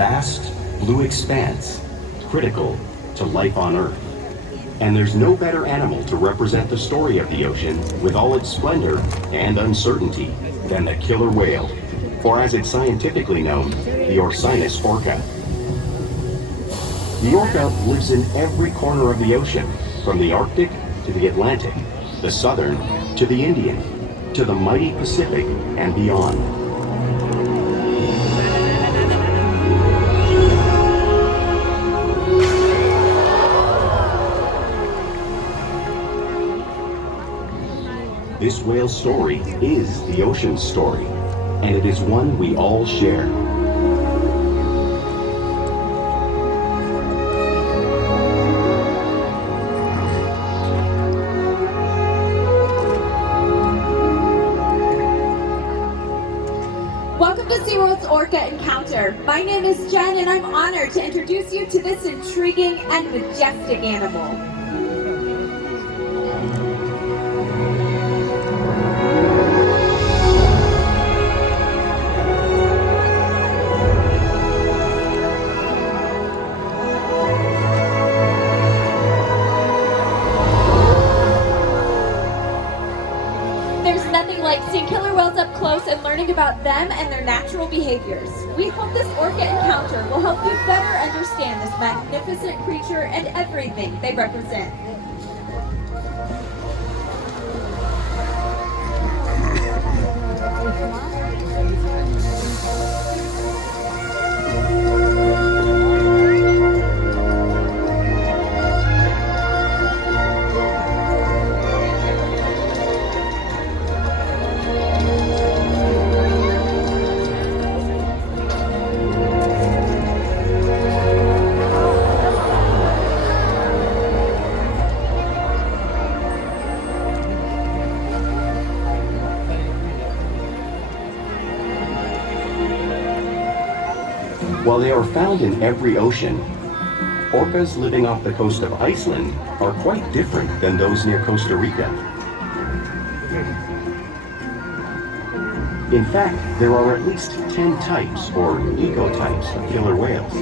vast blue expanse critical to life on Earth. And there's no better animal to represent the story of the ocean with all its splendor and uncertainty than the killer whale, or as it's scientifically known, the Orcinus orca. The orca lives in every corner of the ocean, from the Arctic to the Atlantic, the Southern to the Indian, to the mighty Pacific and beyond. This whale's story is the ocean's story, and it is one we all share. Welcome to SeaWorld's Orca Encounter. My name is Jen, and I'm honored to introduce you to this intriguing and majestic animal. Nothing like seeing killer whales up close and learning about them and their natural behaviors. We hope this orca encounter will help you better understand this magnificent creature and everything they represent. While they are found in every ocean, orcas living off the coast of Iceland are quite different than those near Costa Rica. In fact, there are at least 10 types or ecotypes of killer whales.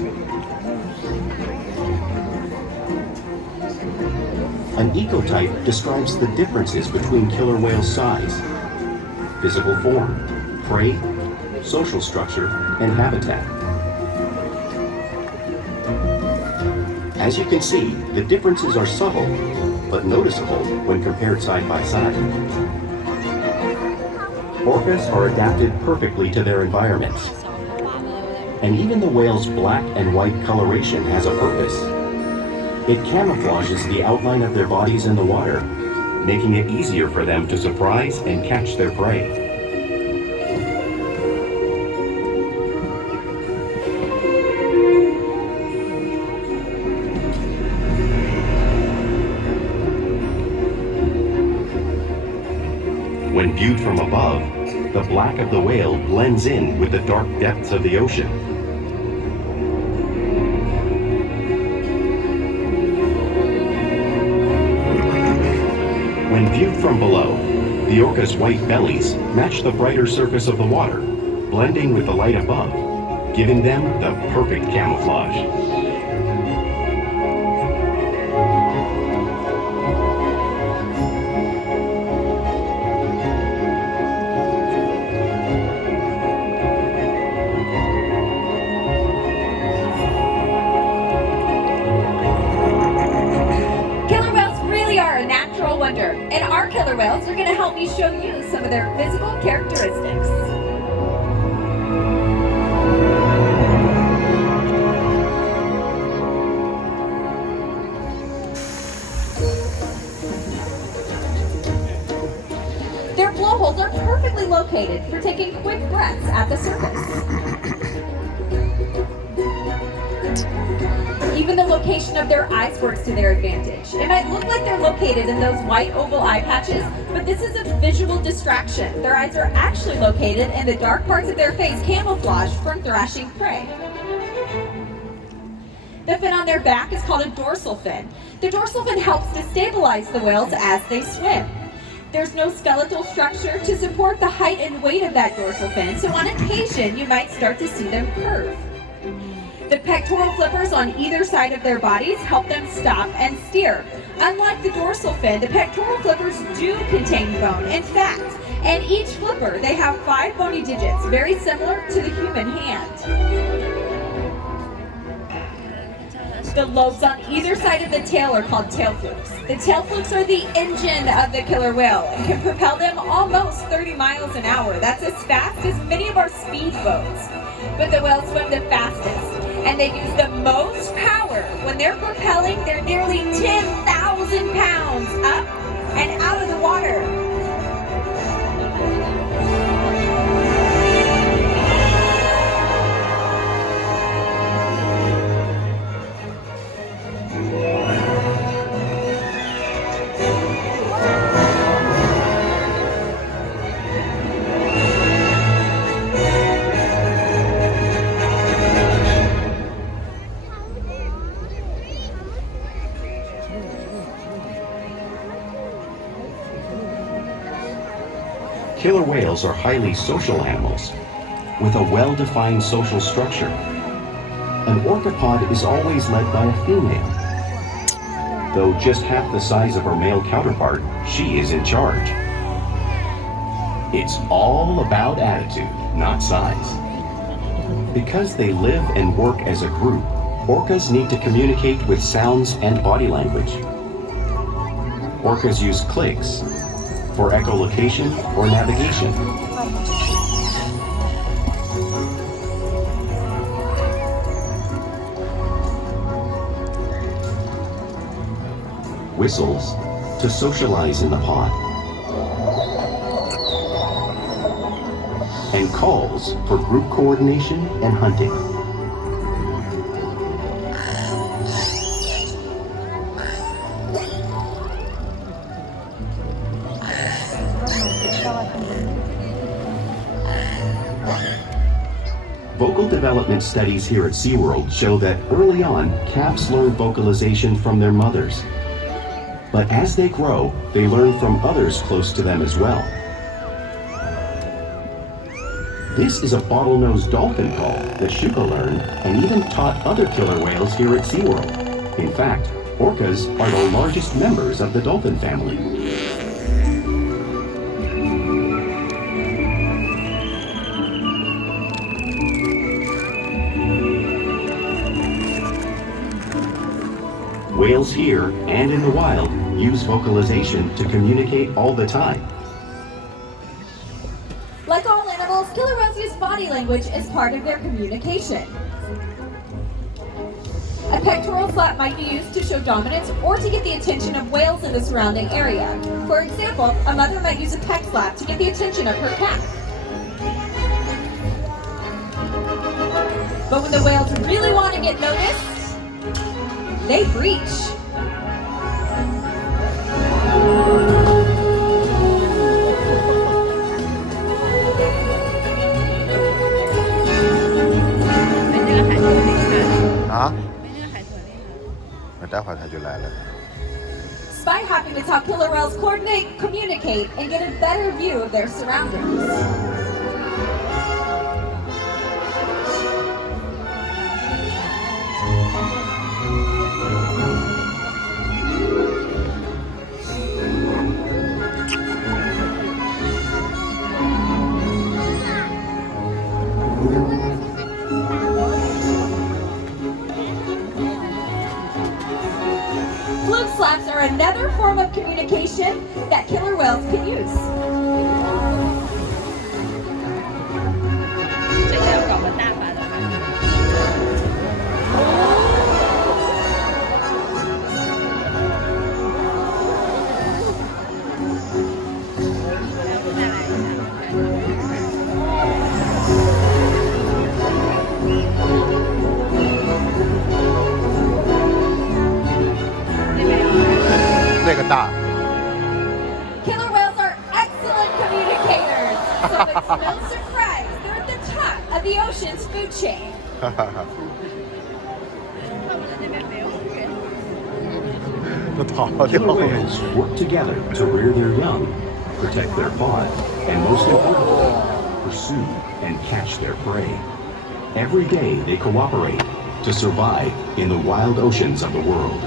An ecotype describes the differences between killer whales' size, physical form, prey, social structure, and habitat. As you can see, the differences are subtle, but noticeable when compared side by side. Orcas are adapted perfectly to their environments. And even the whale's black and white coloration has a purpose. It camouflages the outline of their bodies in the water, making it easier for them to surprise and catch their prey. When viewed from above, the black of the whale blends in with the dark depths of the ocean. When viewed from below, the orca's white bellies match the brighter surface of the water, blending with the light above, giving them the perfect camouflage. And our killer whales are going to help me show you some of their physical characteristics. Their blowholes are perfectly located for taking quick breaths at the surface. Even the location of their eyes works to their advantage. It might look like they're located in those white oval eye patches, but this is a visual distraction. Their eyes are actually located in the dark parts of their face camouflaged from thrashing prey. The fin on their back is called a dorsal fin. The dorsal fin helps to stabilize the whales as they swim. There's no skeletal structure to support the height and weight of that dorsal fin, so on occasion you might start to see them curve. The pectoral flippers on either side of their bodies help them stop and steer. Unlike the dorsal fin, the pectoral flippers do contain bone and fat. And each flipper, they have 5 bony digits, very similar to the human hand. The lobes on either side of the tail are called tail flukes. The tail flukes are the engine of the killer whale and can propel them almost 30 miles an hour. That's as fast as many of our speedboats. But the whales swim the fastest, and they use the most power. When they're propelling, they're nearly 10,000 pounds up and out of the water. Killer whales are highly social animals with a well-defined social structure. An orcapod is always led by a female. Though just half the size of her male counterpart, she is in charge. It's all about attitude, not size. Because they live and work as a group, orcas need to communicate with sounds and body language. Orcas use clicks for echolocation or navigation. Whistles to socialize in the pod. And calls for group coordination and hunting. Vocal development studies here at SeaWorld show that early on, calves learn vocalization from their mothers. But as they grow, they learn from others close to them as well. This is a bottlenose dolphin call that Shuka learned and even taught other killer whales here at SeaWorld. In fact, orcas are the largest members of the dolphin family. Whales here and in the wild use vocalization to communicate all the time. Like all animals, killer whales use body language as part of their communication. A pectoral flap might be used to show dominance or to get the attention of whales in the surrounding area. For example, a mother might use a pec flap to get the attention of her calf. But when the whales really want to get noticed, they breach. Spy hopping is how killer whales coordinate, communicate, and get a better view of their surroundings. Fluke slaps are another form of communication that killer whales can use. 这个要搞个大发的吧。那个大。 Killer whales are excellent communicators, so it's no surprise they're at the top of the ocean's food chain. 哈哈哈。那逃掉 Killer 了。 whales work together to rear their young, protect their pod, and most importantly, pursue and catch their prey. Every day they cooperate to survive in the wild oceans of the world.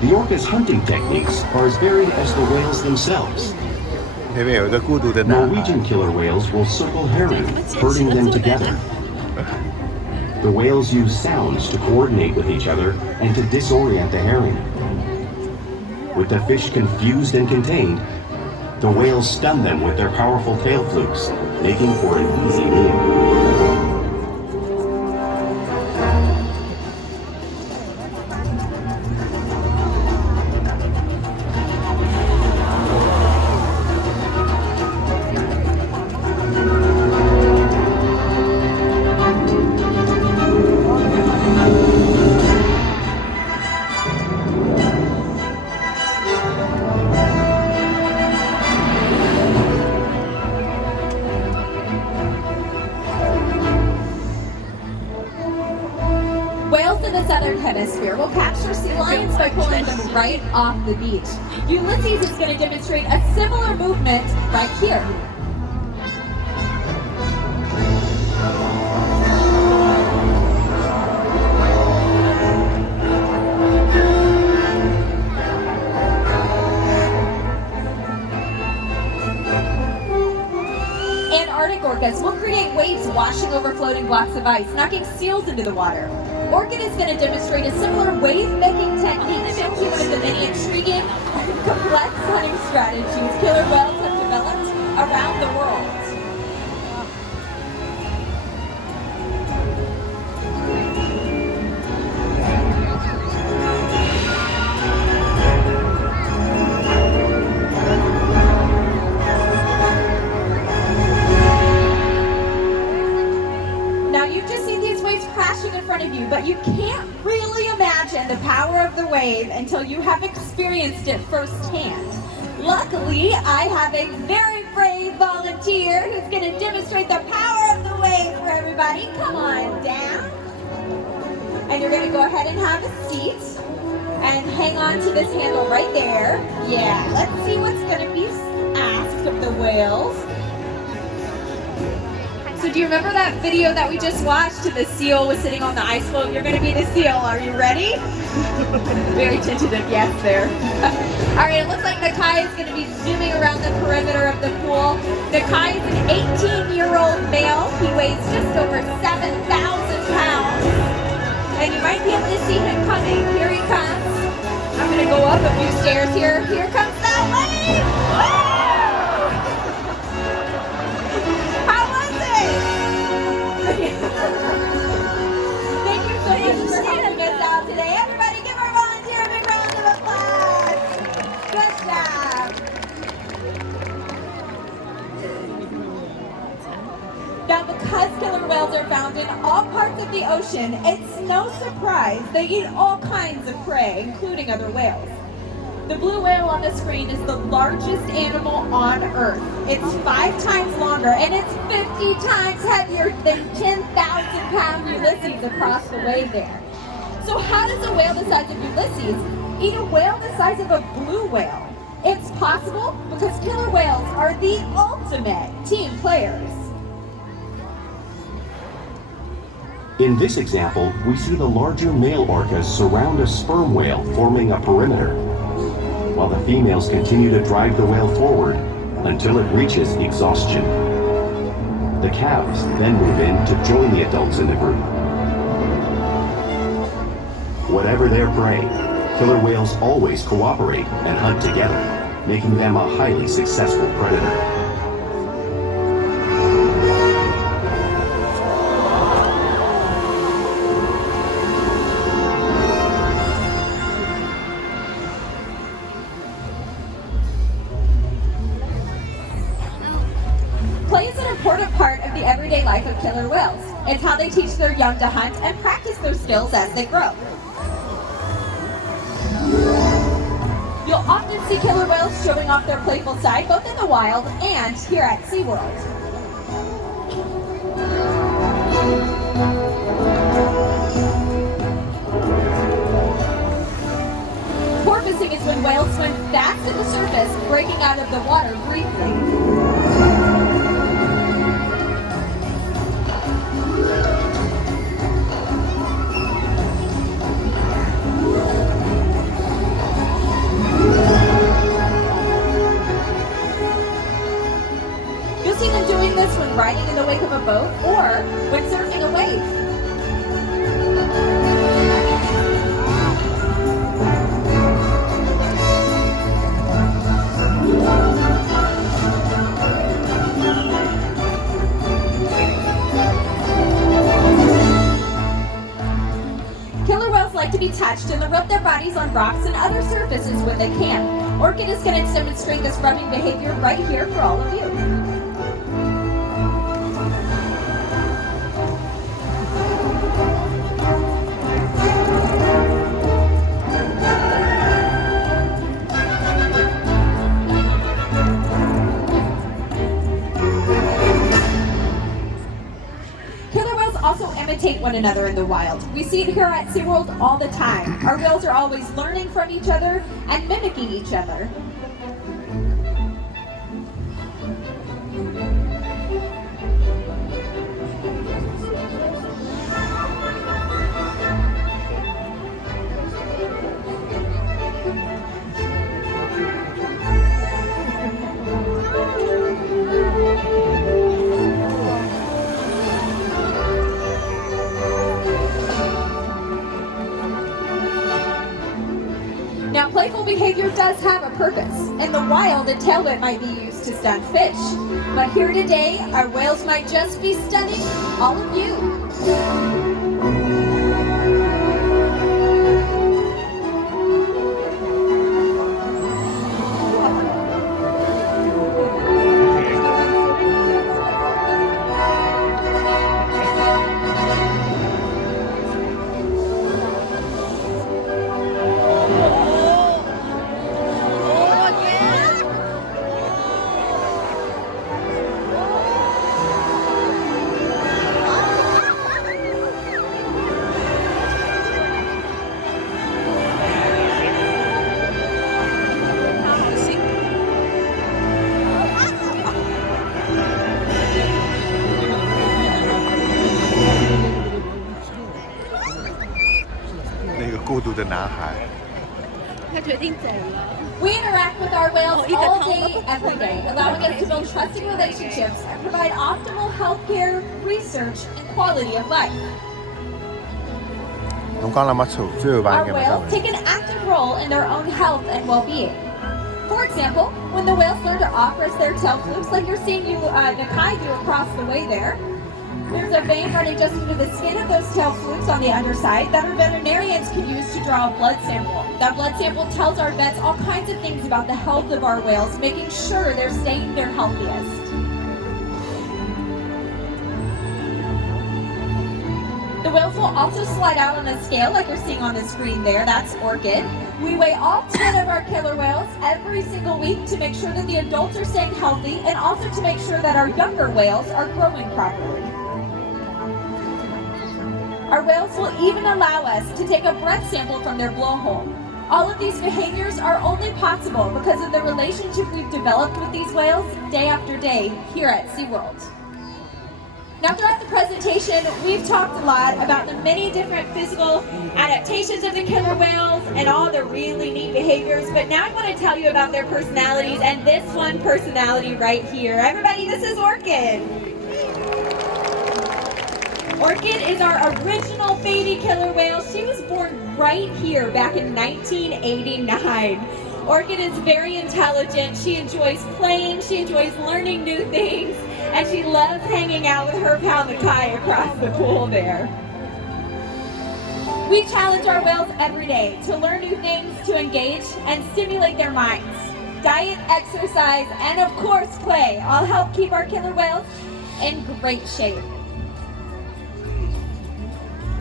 The orca's hunting techniques are as varied as the whales themselves. 那边有一个孤独的男孩 Norwegian killer whales will circle herring, herding them together. The whales use sounds to coordinate with each other and to disorient the herring. With the fish confused and contained, the whales stun them with their powerful tail flukes, making for an easy meal. Whales in the southern hemisphere will capture sea lions by pulling them right off the beach. Ulysses is going to demonstrate a similar movement right here. Antarctic orcas will create waves washing over floating blocks of ice, knocking seals into the water. Orchid is going to demonstrate a similar wave-making technique, showing one of the many intriguing and complex hunting strategies killer whales have developed around the world. Of you, but you can't really imagine the power of the wave until you have experienced it firsthand. Luckily, I have a very brave volunteer who's going to demonstrate the power of the wave for everybody. Come on down. And you're going to go ahead and have a seat and hang on to this handle right there. Yeah, let's see what's going to be asked of the whales. So do you remember that video that we just watched? The seal was sitting on the ice floe. You're going to be the seal. Are you ready? Very tentative yes there. All right, it looks like Nakai is going to be zooming around the perimeter of the pool. Nakai is an 18-year-old male. He weighs just over 7,000 pounds. And you might be able to see him coming. Here he comes. I'm going to go up a few stairs here. Here comes that wave. Woo! Thank you so much for helping us out today. Everybody give our volunteer a big round of applause. Good job. Now, because killer whales are found in all parts of the ocean, it's no surprise they eat all kinds of prey, including other whales. The blue whale on the screen is the largest animal on Earth. It's 5 times longer and it's 50 times heavier than 10,000-pound Ulysses across the way there. So how does a whale the size of Ulysses eat a whale the size of a blue whale? It's possible because killer whales are the ultimate team players. In this example, we see the larger male orcas surround a sperm whale, forming a perimeter, while the females continue to drive the whale forward until it reaches exhaustion. The calves then move in to join the adults in the group. Whatever their prey, killer whales always cooperate and hunt together, making them a highly successful predator. Play is an important part of the everyday life of killer whales. It's how they teach their young to hunt and practice their skills as they grow. You'll often see killer whales showing off their playful side, both in the wild and here at SeaWorld. Porpoising is when whales swim fast to the surface, breaking out of the water briefly. wake of a boat or when surfing a wave. Killer whales like to be touched and they rub their bodies on rocks and other surfaces when they can. Orchid is going to demonstrate this rubbing behavior right here for all of you. Also imitate one another in the wild. We see it here at SeaWorld all the time. Our whales are always learning from each other and mimicking each other. Now, playful behavior does have a purpose. In the wild, a tail whip might be used to stun fish. But here today, our whales might just be stunning all of you. We interact with our whales all day, every day, allowing us to build trusting relationships and provide optimal healthcare, research, and quality of life. Our whales take an active role in their own health and well-being. For example, when the whales learn to off-rest their tail flukes, like you're seeing Nakai do across the way there, there's a vein running just into the skin of those tail flukes on the underside that our veterinarians can use to draw a blood sample. That blood sample tells our vets all kinds of things about the health of our whales, making sure they're staying their healthiest. The whales will also slide out on a scale like you're seeing on the screen there. That's Orchid. We weigh all 10 of our killer whales every single week to make sure that the adults are staying healthy and also to make sure that our younger whales are growing properly. Our whales will even allow us to take a breath sample from their blowhole. All of these behaviors are only possible because of the relationship we've developed with these whales day after day here at SeaWorld. Now, throughout the presentation, we've talked a lot about the many different physical adaptations of the killer whales and all the really neat behaviors, but now I want to tell you about their personalities and this one personality right here. Everybody, this is Orchid. Orchid is our original baby killer whale. She was born right here back in 1989. Orchid is very intelligent. She enjoys playing. She enjoys learning new things. And she loves hanging out with her pal Nakai across the pool there. We challenge our whales every day to learn new things, to engage, and stimulate their minds. Diet, exercise, and of course play all help keep our killer whales in great shape.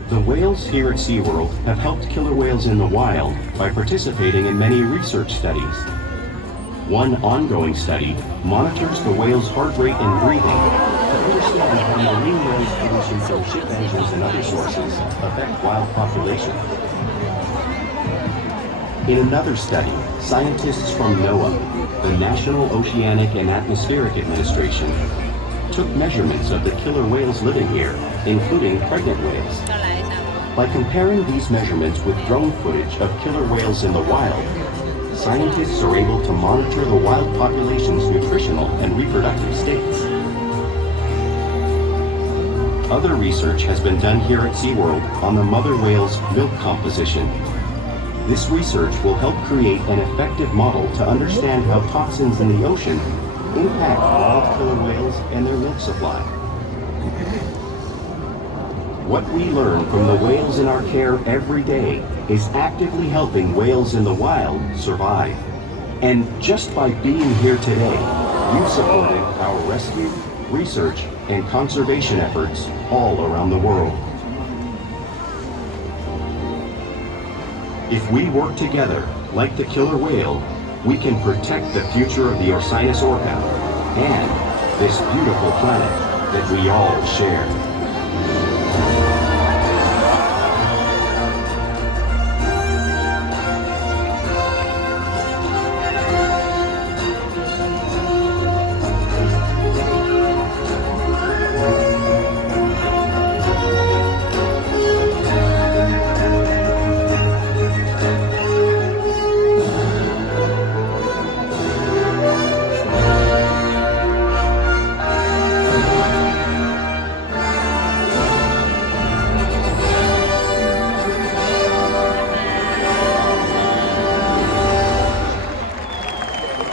The whales here at SeaWorld have helped killer whales in the wild by participating in many research studies. One ongoing study monitors the whale's heart rate and breathing to understand how marine noise pollution from ship engines and other sources affect wild populations. In another study, scientists from NOAA, the National Oceanic and Atmospheric Administration, took measurements of the killer whales living here, including pregnant whales. By comparing these measurements with drone footage of killer whales in the wild, scientists are able to monitor the wild population's nutritional and reproductive states. Other research has been done here at SeaWorld on the mother whale's milk composition. This research will help create an effective model to understand how toxins in the ocean impact wild killer whales and their milk supply. What we learn from the whales in our care every day is actively helping whales in the wild survive. And just by being here today, you've supported our rescue, research, and conservation efforts all around the world. If we work together, like the killer whale, we can protect the future of the Orcinus orca and this beautiful planet that we all share.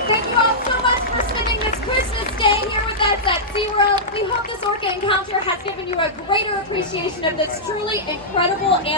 Thank you all so much for spending this Christmas day here with us at SeaWorld. We hope this orca encounter has given you a greater appreciation of this truly incredible animal.